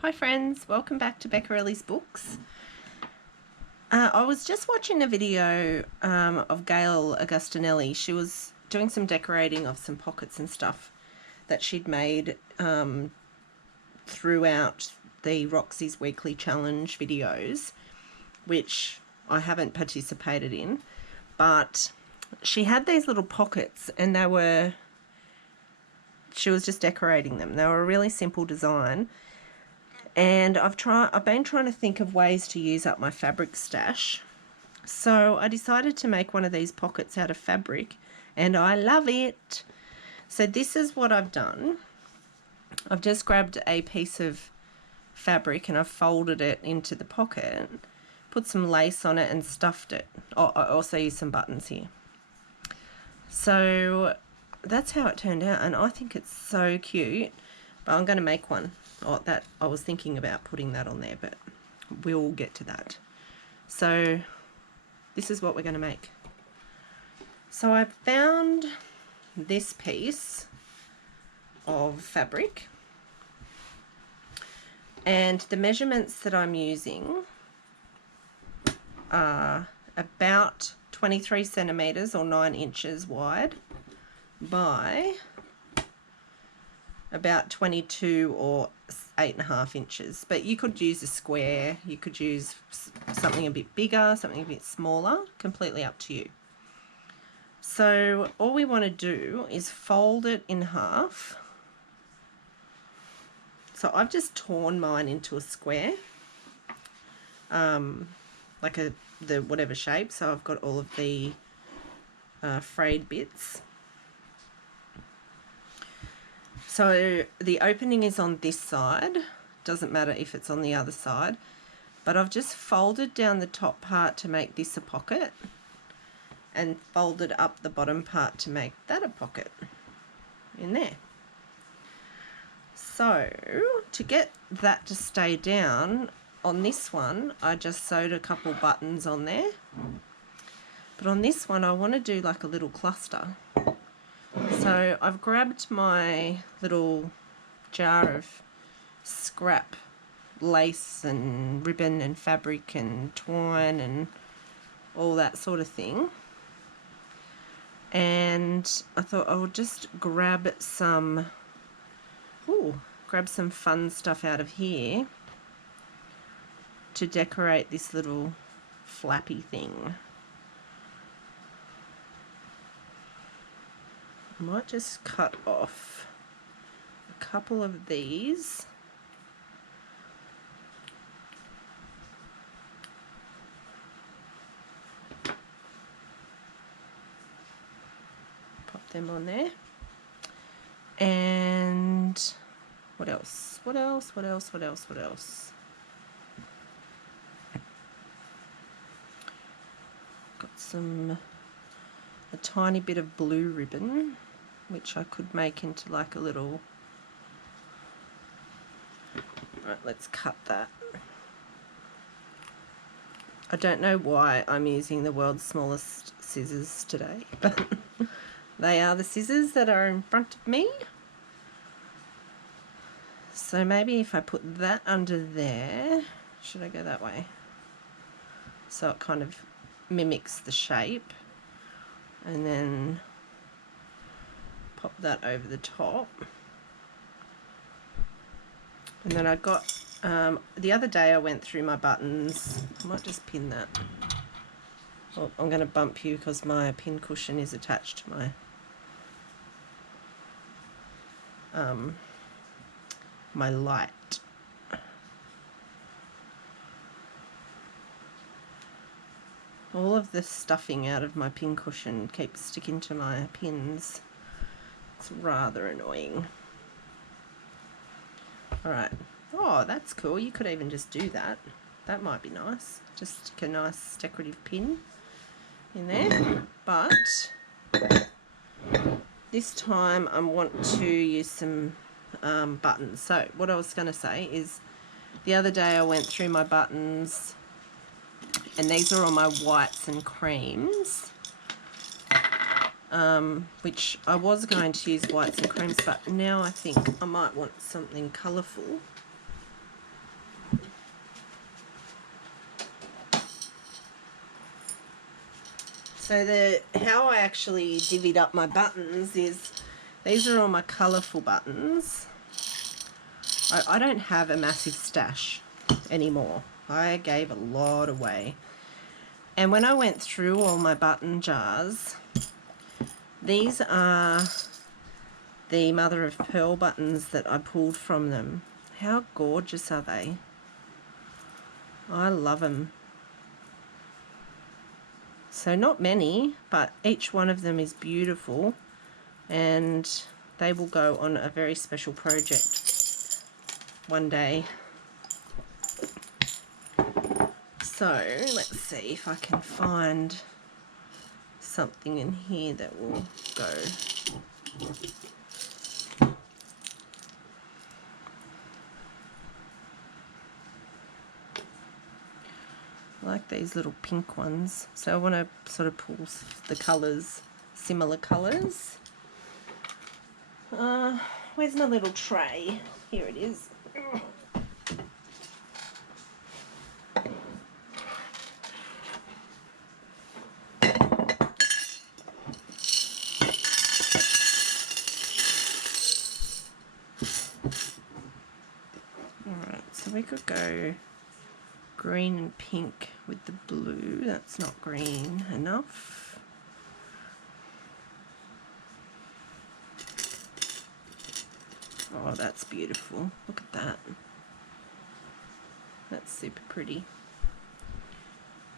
Hi friends, welcome back to Beccarelli's Books. I was just watching a video of Gail Augustinelli. She was doing some decorating of some pockets and stuff that she'd made throughout the Roxy's Weekly Challenge videos, which I haven't participated in, but she had these little pockets and she was just decorating them. They were a really simple design. And I've been trying to think of ways to use up my fabric stash. So I decided to make one of these pockets out of fabric, and I love it. So this is what I've done. I've just grabbed a piece of fabric and I've folded it into the pocket, put some lace on it and stuffed it. Oh, I also used some buttons here. So that's how it turned out, and I think it's so cute, but I'm going to make one. Oh, that I was thinking about putting that on there, but we'll get to that. So this is what we're going to make. So I found this piece of fabric, and the measurements that I'm using are about 23 centimeters or 9 inches wide by about 22 or 8.5 inches, but you could use a square, you could use something a bit bigger, something a bit smaller, completely up to you. So all we want to do is fold it in half. So I've just torn mine into a square, like the whatever shape, so I've got all of the frayed bits. So the opening is on this side, doesn't matter if it's on the other side, but I've just folded down the top part to make this a pocket and folded up the bottom part to make that a pocket in there. So to get that to stay down, on this one I just sewed a couple buttons on there, but on this one I want to do like a little cluster. So I've grabbed my little jar of scrap lace and ribbon and fabric and twine and all that sort of thing, and I thought I would just grab some fun stuff out of here to decorate this little flappy thing. I might just cut off a couple of these. Pop them on there. And what else? What else? What else? What else? What else? Got a tiny bit of blue ribbon, which I could make into like a little... Right, let's cut that. I don't know why I'm using the world's smallest scissors today, but they are the scissors that are in front of me. So maybe if I put that under there, should I go that way? So it kind of mimics the shape, and then pop that over the top. And then I got, the other day I went through my buttons. I might just pin that. Well, I'm going to bump you because my pin cushion is attached to my my light. All of the stuffing out of my pin cushion keeps sticking to my pins. It's rather annoying. Alright. Oh, that's cool. You could even just do that. That might be nice. Just stick a nice decorative pin in there. But this time I want to use some buttons. So what I was going to say is, the other day I went through my buttons, and these are all my whites and creams, which I was going to use whites and creams, but now I think I might want something colourful. So how I actually divvied up my buttons is, these are all my colourful buttons. I don't have a massive stash anymore. I gave a lot away. And when I went through all my button jars, these are the mother of pearl buttons that I pulled from them. How gorgeous are they? I love them. So not many, but each one of them is beautiful, and they will go on a very special project one day. So let's see if I can find something in here that will go. I like these little pink ones, so I want to sort of pull the colours, similar colours. Where's my little tray? Here it is. Alright, so we could go green and pink with the blue. That's not green enough. Oh, that's beautiful. Look at that. That's super pretty.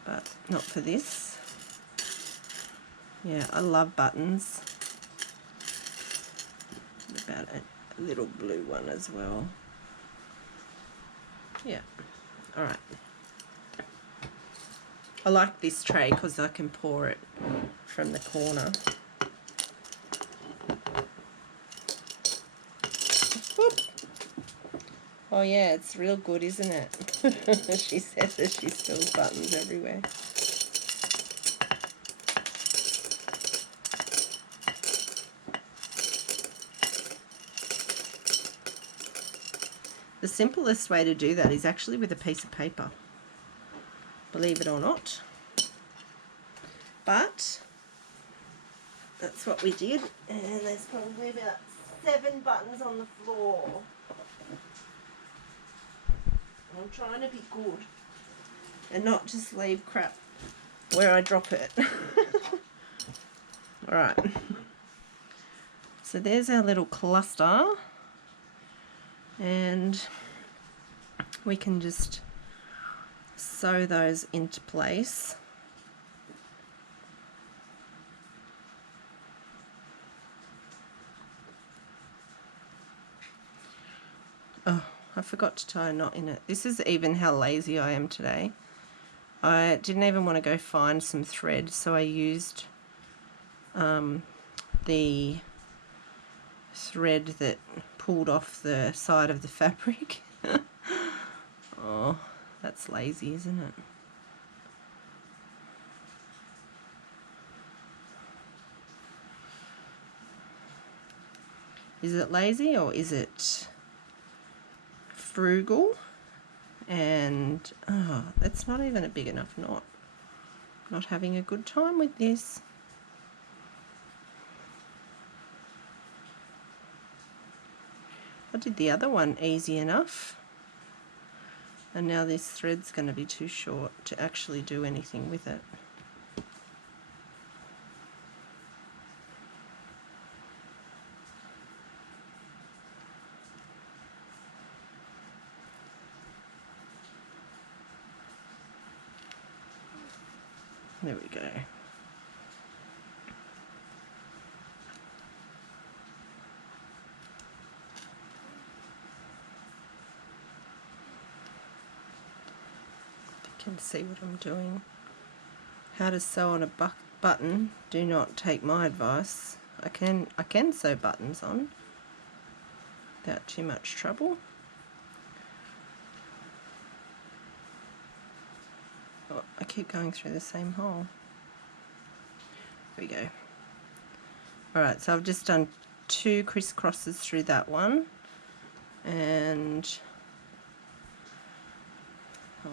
But not for this. Yeah, I love buttons. What about a little blue one as well? Yeah. Alright. I like this tray because I can pour it from the corner. Whoop. Oh yeah, it's real good, isn't it? She says that she spills buttons everywhere. The simplest way to do that is actually with a piece of paper, believe it or not. But that's what we did, and there's probably about 7 buttons on the floor. I'm trying to be good and not just leave crap where I drop it. Alright, so there's our little cluster, and we can just sew those into place. Oh, I forgot to tie a knot in it. This is even how lazy I am today. I didn't even want to go find some thread, so I used the thread that pulled off the side of the fabric. Oh, that's lazy, isn't it? Is it lazy or is it frugal? And oh, that's not even a big enough knot. Not having a good time with this. I did the other one easy enough, and now this thread's going to be too short to actually do anything with it. There we go. You can see what I'm doing. How to sew on a button. Do not take my advice. I can sew buttons on without too much trouble. Oh, I keep going through the same hole. There we go. Alright, so I've just done 2 crisscrosses through that one, and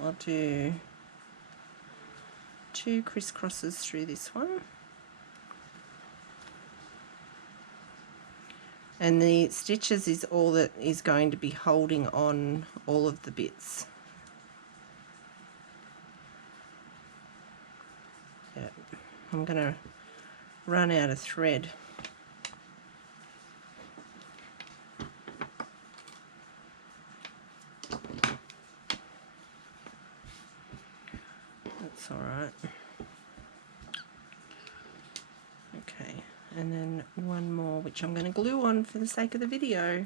I'll do 2 crisscrosses through this one. And the stitches is all that is going to be holding on all of the bits. Yep. I'm going to run out of thread. That's all right. Okay, and then one more, which I'm going to glue on for the sake of the video.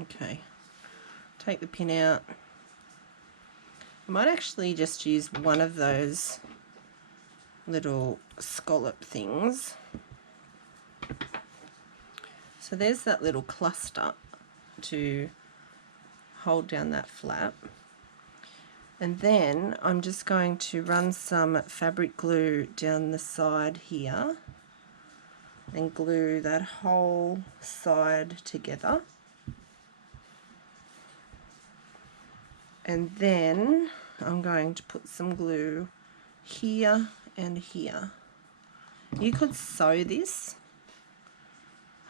Okay, take the pin out. I might actually just use one of those little scallop things. So there's that little cluster to hold down that flap. And then I'm just going to run some fabric glue down the side here and glue that whole side together. And then I'm going to put some glue here and here. You could sew this,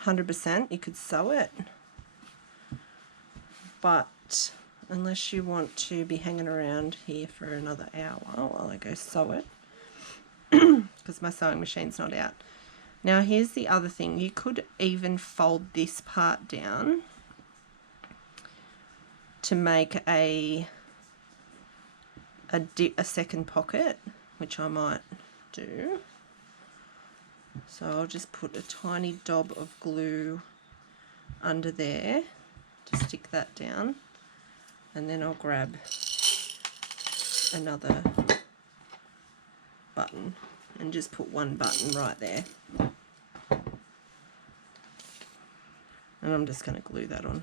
100%, you could sew it, but unless you want to be hanging around here for another hour while I go sew it, because my sewing machine's not out. Now here's the other thing, you could even fold this part down to make a second pocket, which I might do. So I'll just put a tiny dab of glue under there to stick that down, and then I'll grab another button and just put one button right there, and I'm just going to glue that on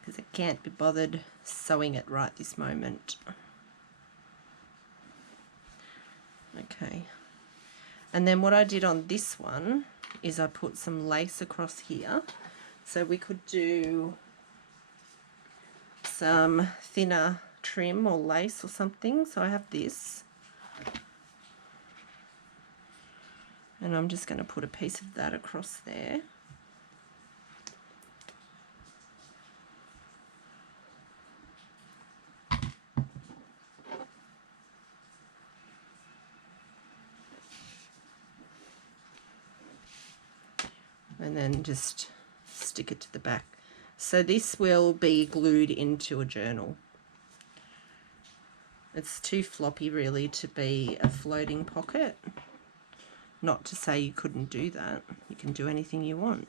because I can't be bothered sewing it right this moment. Okay, and then what I did on this one is I put some lace across here, so we could do some thinner trim or lace or something. So I have this, and I'm just going to put a piece of that across there. And then just stick it to the back. So this will be glued into a journal. It's too floppy really to be a floating pocket. Not to say you couldn't do that. You can do anything you want.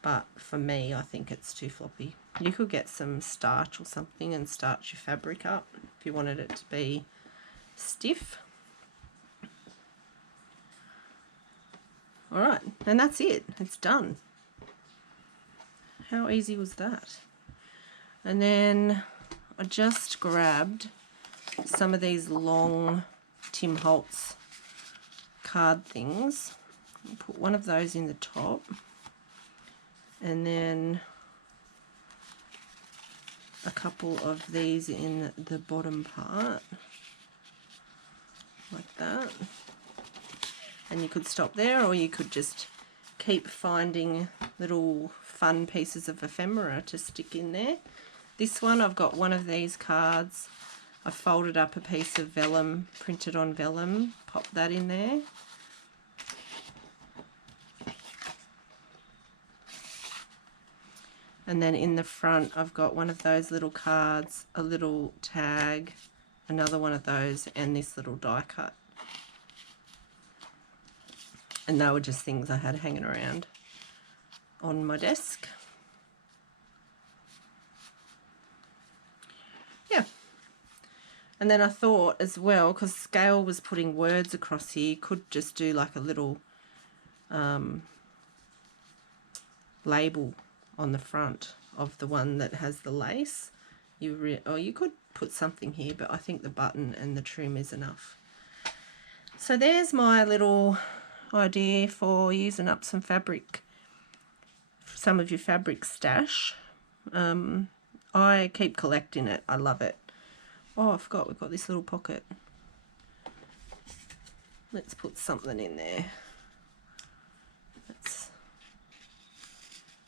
But for me, I think it's too floppy. You could get some starch or something and starch your fabric up if you wanted it to be stiff. Alright, and that's it. It's done. How easy was that? And then I just grabbed some of these long Tim Holtz card things. I'll put one of those in the top, and then a couple of these in the bottom part, like that. And you could stop there, or you could just keep finding little fun pieces of ephemera to stick in there. This one, I've got one of these cards. I folded up a piece of vellum, printed on vellum, pop that in there. And then in the front, I've got one of those little cards, a little tag, another one of those, and this little die cut. And they were just things I had hanging around on my desk. Yeah. And then I thought as well, because Scale was putting words across here, you could just do like a little label on the front of the one that has the lace. Or you could put something here, but I think the button and the trim is enough. So there's my little idea for using up some fabric some of your fabric stash. I keep collecting it. I love it. Oh, I forgot we've got this little pocket. Let's put something in there.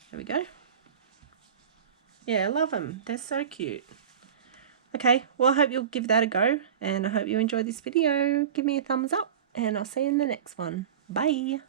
There we go. Yeah, I love them. They're so cute. Okay, well, I hope you'll give that a go, and I hope you enjoyed this video. Give me a thumbs up, and I'll see you in the next one. Bye.